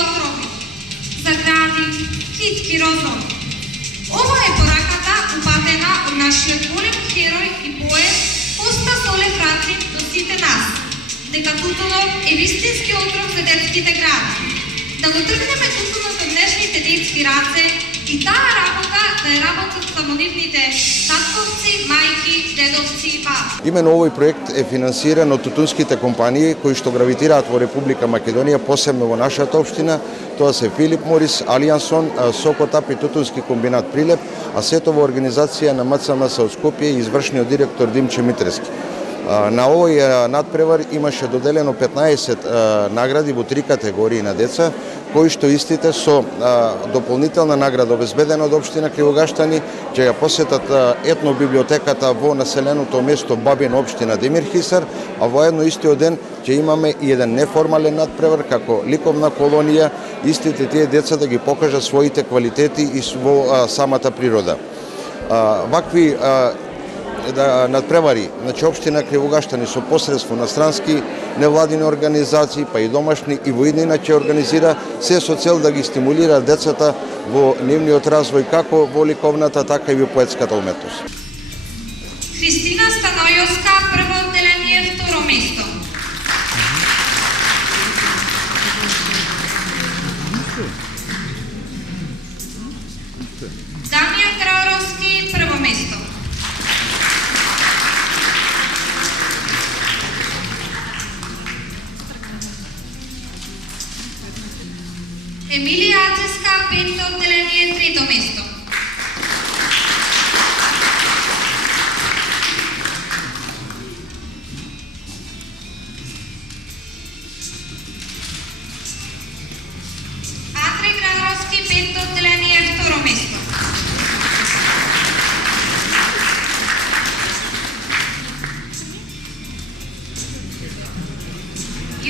отрови, загради, хитки розови. Ова е пораката упатена од нашиот голем херој и поет Коста Соле Фратрин до сите нас, дека тутунот е вистински отров за детските гради. Да го тргнеме тутунот од днешните детски раце и таа работа да ја работат само нивните татковци, мајки, дедовци и баби. Именно овој проект е финансиран од тутунските компании кои што гравитираат во Република Македонија, посебно во нашата општина. Тоа се Филип Морис, Алијансон, Сокотап и Тутунски комбинат Прилеп, а сето во организација на МЦМС од Скопје и извршниот директор Димче Митрески. На овој надпревар имаше доделено 15 награди во 3 категории на деца, кои што истите со дополнителна награда обезбедена од општина Кривогаштани, ќе ја посетат етнобиблиотеката во населеното место Бабин, општина Демирхисар, а во едно истиот ден ќе имаме и еден неформален надпревар како ликовна колонија, истите тие деца да ги покажат своите квалитети и во самата природа. Вакви надпревари, значи општина Кривогаштани со посредство на странски невладини организации, па и домашни и во иднина ќе организира се со цел да ги стимулира децата во нивниот развој како во ликовната, така и во поетската уметност. Христина Станојовска, прво одделение, второ место. Дамјан Граоровски, прво место. Емилија Аческа, пето одделение, трето место. Андреј Граоровски, пето одделение, второ место.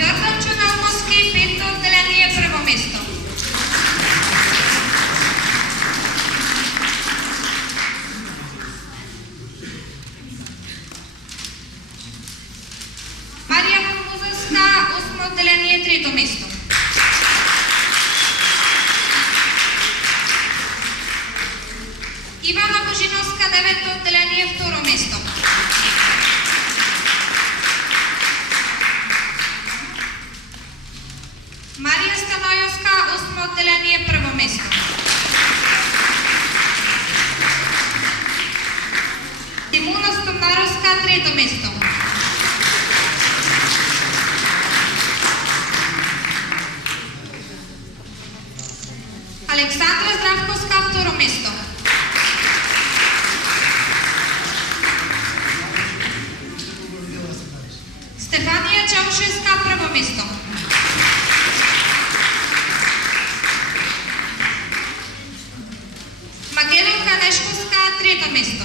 Јордан Чуналмовски, пето одделение, прво место. Марија Музовска, осмо одделение, трето место. Ивана Божиновска, девето одделение, второ место. Марија Станојовска, осмо одделение, прво место. Тимуна Стомнаровска, трето место. Александра Здравковска, второ место. Стефанија Чаушевска, прво место. Македонка Нешковска, трето место.